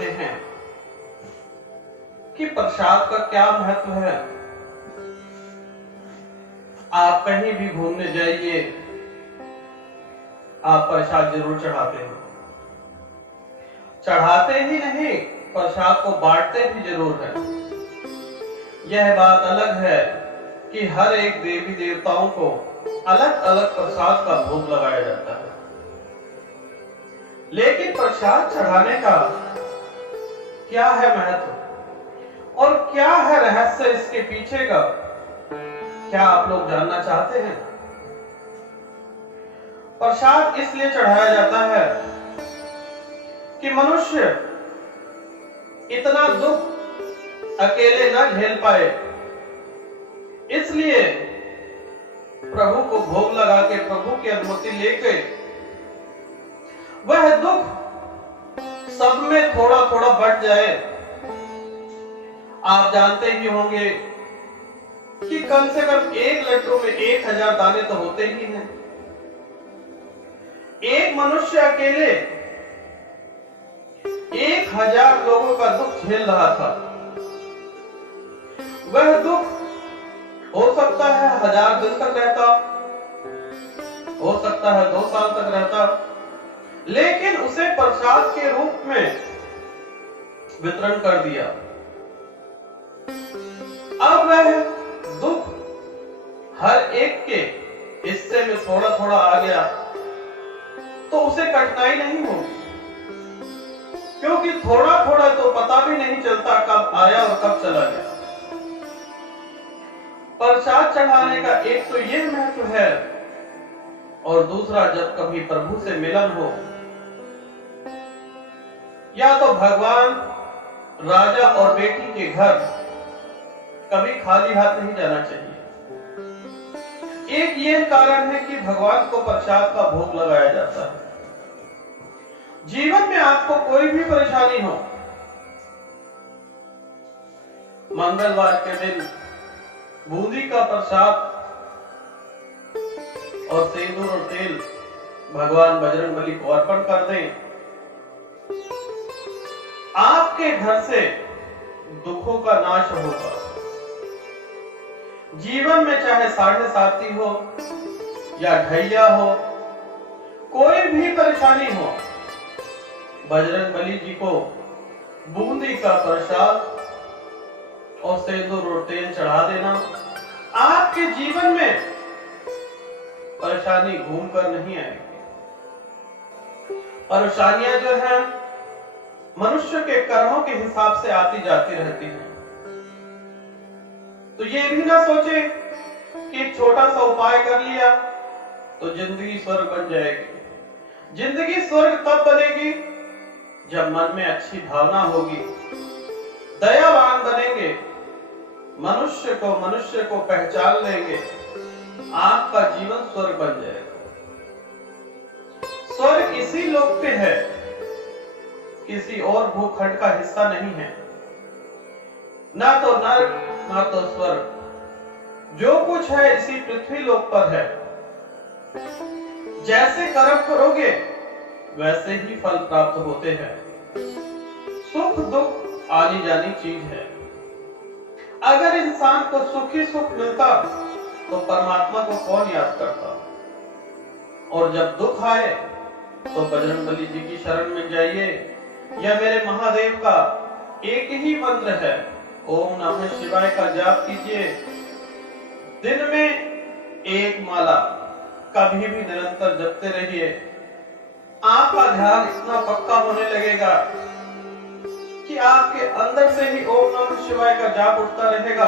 जानते हैं कि प्रसाद का क्या महत्व है। आप कहीं भी घूमने जाइए, आप प्रसाद जरूर चढ़ाते हैं। चढ़ाते ही नहीं, प्रसाद को बांटते भी जरूर है। यह बात अलग है कि हर एक देवी देवताओं को अलग अलग प्रसाद का भोग लगाया जाता है, लेकिन प्रसाद चढ़ाने का क्या है महत्व और क्या है रहस्य इसके पीछे का, क्या आप लोग जानना चाहते हैं? प्रसाद इसलिए चढ़ाया जाता है कि मनुष्य इतना दुख अकेले न झेल पाए, इसलिए प्रभु को भोग लगा के प्रभु की अनुमति लेके वह दुख सब में थोड़ा थोड़ा बढ़ जाए। आप जानते ही होंगे कि कम से कम एक लड्डू में 1000 दाने तो होते ही हैं। एक मनुष्य अकेले 1000 लोगों का दुख झेल रहा था। वह दुख हो सकता है 1000 दिन तक रहता, हो सकता है 2 साल तक रहता, लेकिन उसे प्रसाद के रूप में वितरण कर दिया। अब वह दुख हर एक के हिस्से में थोड़ा थोड़ा आ गया तो उसे कठिनाई नहीं होगी, क्योंकि थोड़ा थोड़ा तो पता भी नहीं चलता कब आया और कब चला गया। प्रसाद चढ़ाने का एक तो यह महत्व है, और दूसरा जब कभी प्रभु से मिलन हो, या तो भगवान राजा और बेटी के घर कभी खाली हाथ नहीं जाना चाहिए। एक यह कारण है कि भगवान को प्रसाद का भोग लगाया जाता है। जीवन में आपको कोई भी परेशानी हो, मंगलवार के दिन बूंदी का प्रसाद और सिंदूर और तेल भगवान बजरंगबली को अर्पण कर दें। आपके घर से दुखों का नाश होगा। जीवन में चाहे 7.5 हो या ढैया हो, कोई भी परेशानी हो, बजरंगबली जी को बूंदी का प्रसाद और सिंदूर और तेल चढ़ा देना, आपके जीवन में परेशानी घूम कर नहीं आएगी। परेशानियां जो है मनुष्य के कर्मों के हिसाब से आती जाती रहती हैं। तो ये भी ना सोचे कि एक छोटा सा उपाय कर लिया तो जिंदगी स्वर्ग बन जाएगी। जिंदगी स्वर्ग तब बनेगी जब मन में अच्छी भावना होगी, दयावान बनेंगे, मनुष्य को पहचान लेंगे, आपका जीवन स्वर्ग बन जाएगा। स्वर्ग इसी लोक पे है, किसी और भूखंड का हिस्सा नहीं है। ना तो नरक ना तो स्वर्ग, जो कुछ है इसी पृथ्वी लोक पर है। जैसे कर्म करोगे वैसे ही फल प्राप्त होते हैं। सुख दुख आनी जानी चीज है। अगर इंसान को सुख ही सुख मिलता तो परमात्मा को कौन याद करता। और जब दुख आए तो बजरंगबली जी की शरण में जाइए, या मेरे महादेव का एक ही मंत्र है, ओम नमः शिवाय का जाप कीजिए। दिन में 1 माला कभी भी निरंतर जपते रहिए। आपका ध्यान इतना पक्का होने लगेगा कि आपके अंदर से ही ओम नमः शिवाय का जाप उठता रहेगा।